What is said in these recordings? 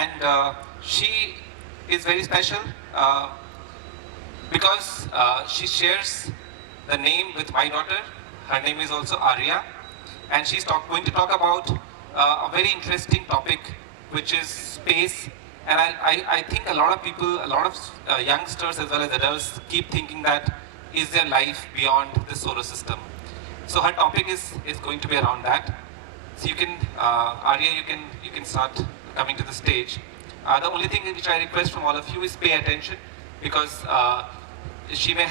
and she is very special because she shares the name with my daughter. Her name is also Arya, and she's going to talk about a very interesting topic, which is space. And I think a lot of people, a lot of youngsters as well as adults keep thinking that is there life beyond the solar system? So her topic is going to be around that. So you can, Arya, you can start coming to the stage. The only thing which I request from all of you is pay attention, because she may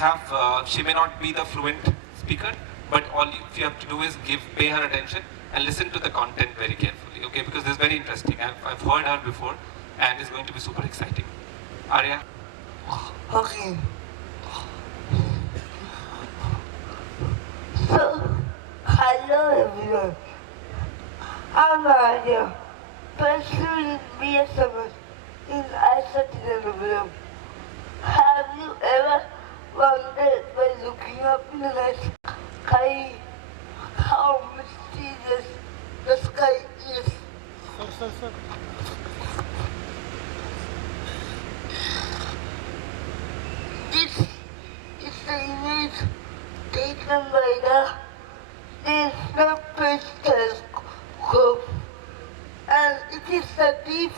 not be the fluent speaker, but all you have to do is pay her attention and listen to the content very carefully, okay? Because this is very interesting. I've heard her before, and it's going to be super exciting. Arya? Okay. So, hello everyone. I'm Arya, pursuing BSMS in ICT development. Have you ever wondered by looking up in the night sky how mysterious the sky is? Sir. This is the image taken by the Space Telescope, and it is a deep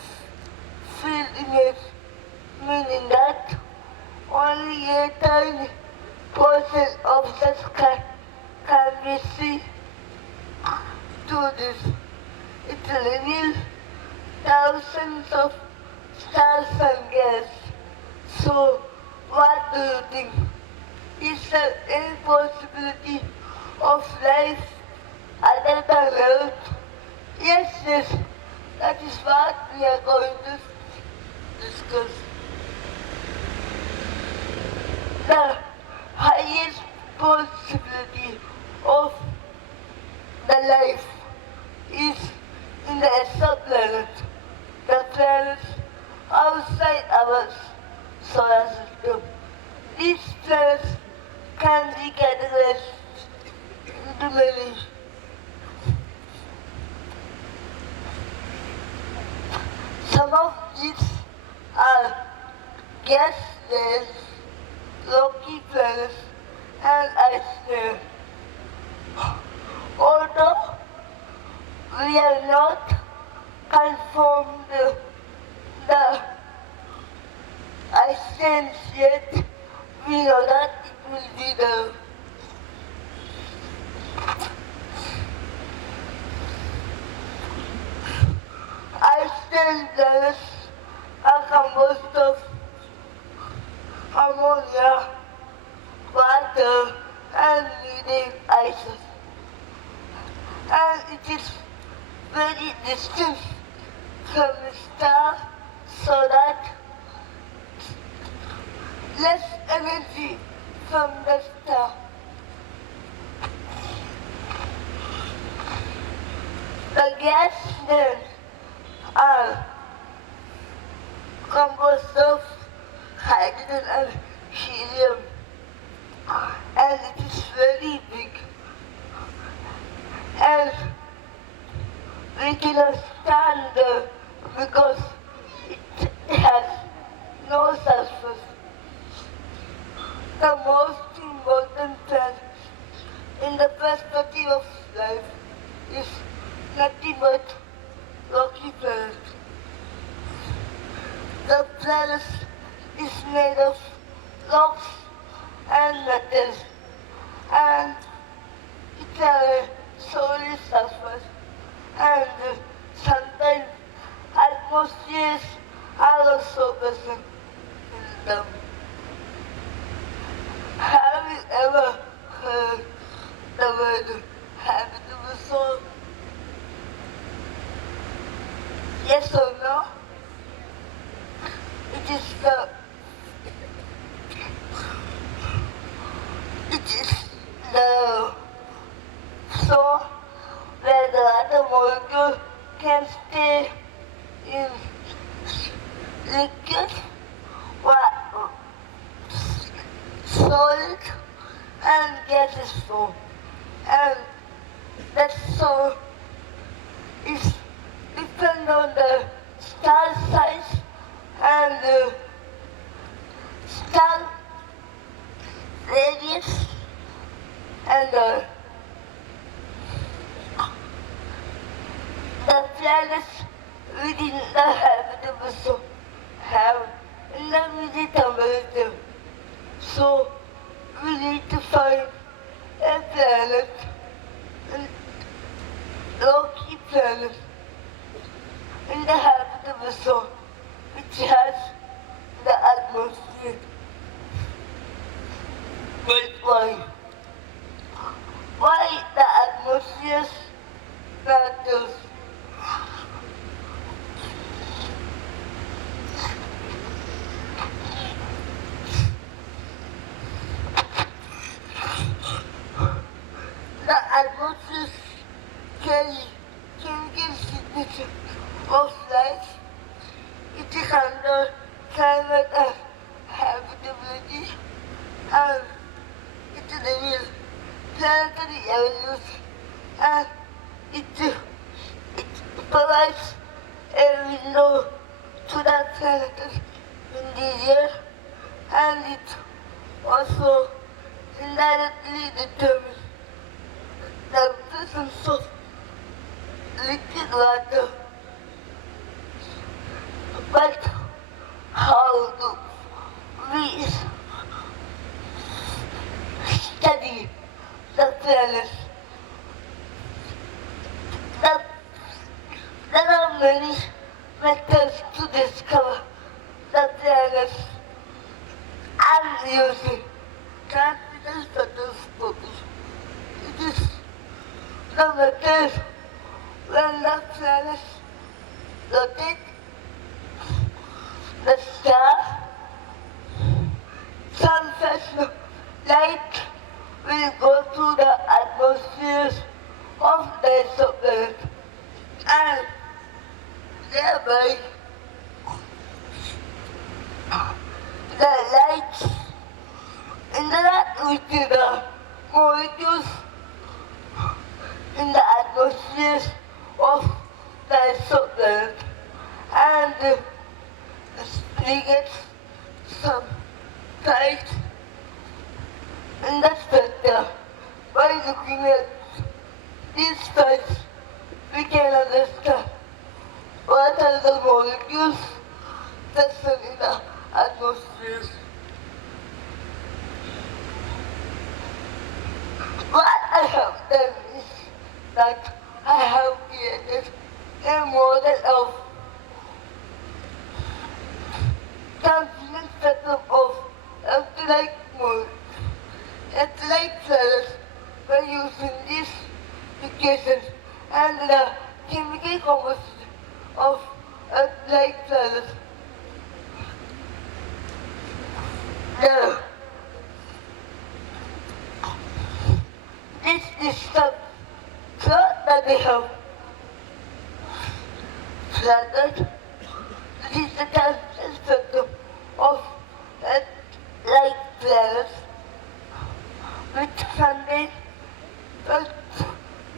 field image, meaning that only a tiny portion of the sky can be seen through this. It reveals thousands of stars and gas. So, what do you think? Is there any possibility of life other than Earth? Yes, that is what we are going to discuss. The highest possibility of the life is in the exoplanet, the planets outside our solar system. These planets can be categorized into many. Some of these are gas giants, rocky planets, and ice giants. Although we are not confirmed the ice giants yet, we know that it will be there. Ice planets are composed of ammonia, water, and methane ices. And it is very distant from the star, so that less energy from the star. The gas giants are composed of hydrogen and helium, and it is very big. And we cannot stand there because it has no surface. The most important planet in the perspective of life is nothing but rocky planet. The planet is made of rocks and metals, and it has a solid surface, and sometimes atmospheres are also present in them. Have you ever heard the word habitable zone? Yes or no? It is the zone where the other molecule can stay in liquid, solid, and gaseous form. And that zone is depend on the star size planets within the habitable zone have limited temperature. So we need to find a planet, a rocky planet in the habitable zone which has the atmosphere. But why? Why the atmosphere matters? The atmosphere carries chemical signature of life. It is under climate and habitability, and it reveals planetary evolution, and it provides a window to the planetary interior, and it also indirectly determines the presence of liquid water. But how do we study the planet? There are many methods to discover the planets. I'm using transmitted spectroscopy. It is the method when the planets rotate the star, some such light will go through the atmosphere of the exoplanet and thereby the light interact with the molecules in the atmosphere of the exoplanet and we get some light in the spectra. By looking at these sites, we can understand what are the molecules present in the atmosphere. What I have done is that I have created a model of transient spectrum of Earth-like molecules. Earth-like cells by using these equations and the chemical composition of Earth-like cells. This is the chart that they have plotted. This is the transient spectrum of Earth-like planets which contain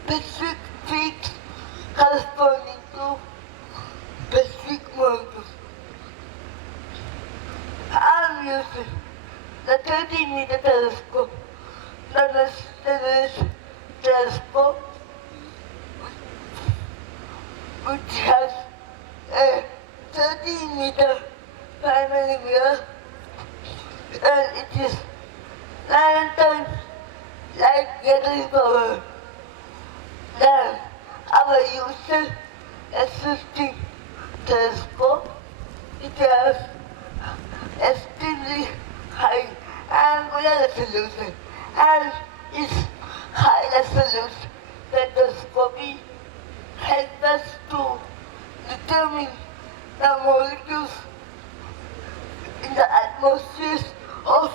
specific peaks corresponding to specific molecules. I'm using the 30-meter telescope, the Stellar telescope, which has a 30-meter primary mirror, and it is 9 times light gathering power than our usual existing telescope. It has extremely high angular resolution and its high resolution spectroscopy helps us to determine the molecules in the atmosphere of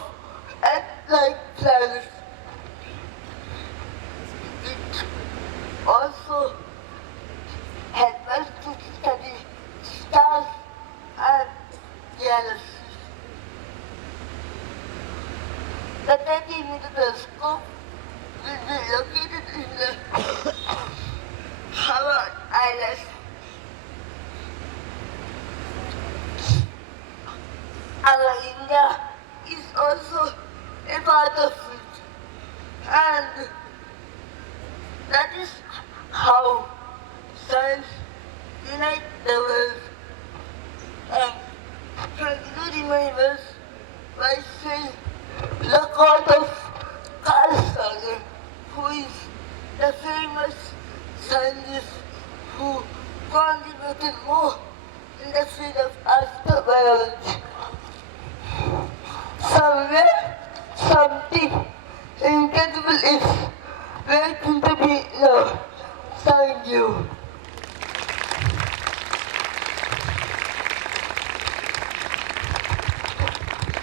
Earth-like planets. It also helps us to study stars and galaxies. The 30-meter telescope will be located in the Howard Islands. Our India is also a part of it, and that is how science unite the world. And continue reminders by saying the quote of Carl Sagan, who is the famous scientist who contributed more in the field of astrobiology. Somewhere, something incredible is waiting to be learned. Thank you.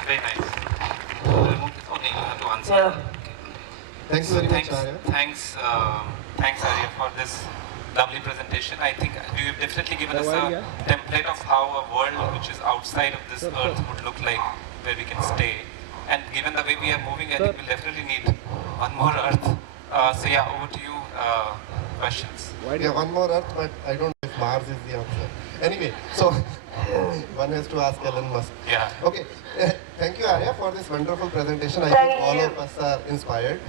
Very nice. Remove this. Oh, no, you have to answer. Yeah. Thanks very much, Thanks, Arya. thanks, Arya, for this lovely presentation. I think you have definitely given us a template of how a world which is outside of this earth would look like, where we can stay. And given the way we are moving, I think we'll definitely need one more earth. So yeah, over to you. Questions. Yeah, one more Earth, but I don't know if Mars is the answer. Anyway, so one has to ask Elon Musk. Yeah. Okay, thank you, Arya, for this wonderful presentation. I Thank think all you. of us are inspired.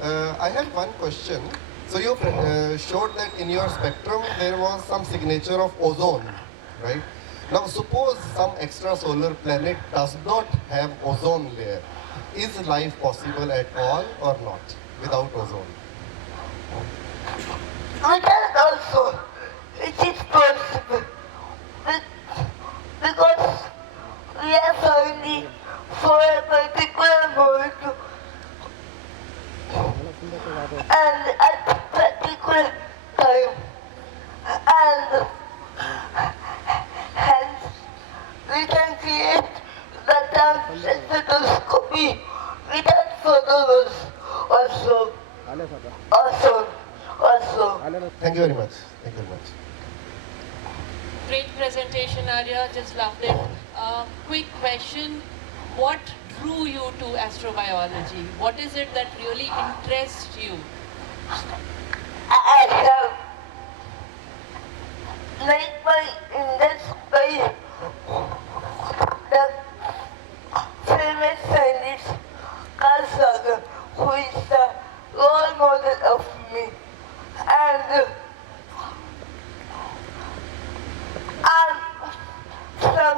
I have one question. So you showed that in your spectrum there was some signature of ozone, right? Now suppose some extrasolar planet does not have ozone layer. Is life possible at all or not without ozone? We can also, it is possible, because we are finding for a particular molecule and at a particular time, and hence we can create the term spectroscopy without photos also. Thank you very much. Thank you very much. Great presentation, Arya. Just loved it. Quick question. What drew you to astrobiology? What is it that really interests you? I have made my interest by the famous scientist Carl Sagan, who is the role model of me. And from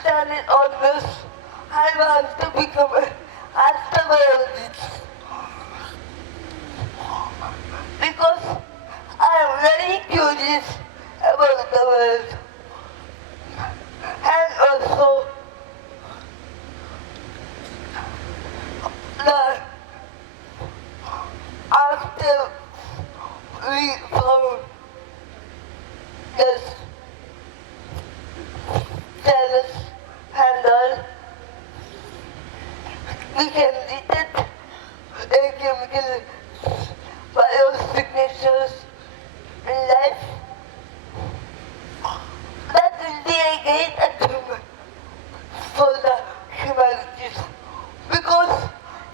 standing on this, I want to become an astrobiologist because I am very curious about the world, and also the after we found this Dallas and all, we can detect a chemical biosignatures in life. That will be a great achievement for the humanities, because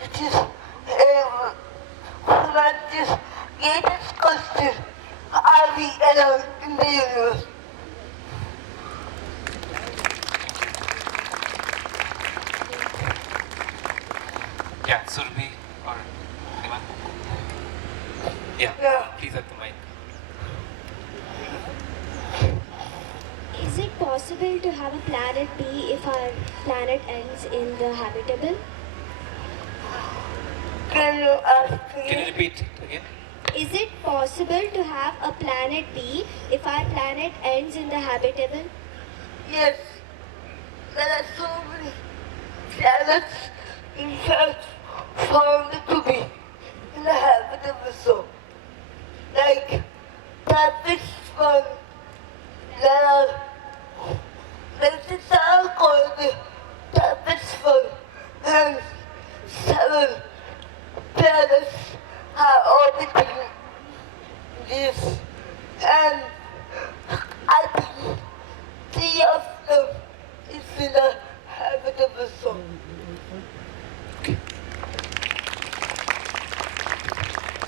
it is a humanities' greatest question: are we alone in the universe? Yeah, Surabhi or anyone? Yeah. Yeah. Please at the mic. Is it possible to have a planet B if our planet ends in the habitable? Can you ask Can you me? repeat it again? Is it possible to have a planet B if our planet ends in the habitable? Yes. There are so many planets in fact found to be in the habitable zone. Like Trappist there's a star called the Trappist and 7 planets are orbiting this, and I think 3 of them is in the habitable zone.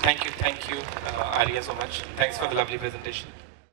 Thank you, Arya, so much. Thanks for the lovely presentation.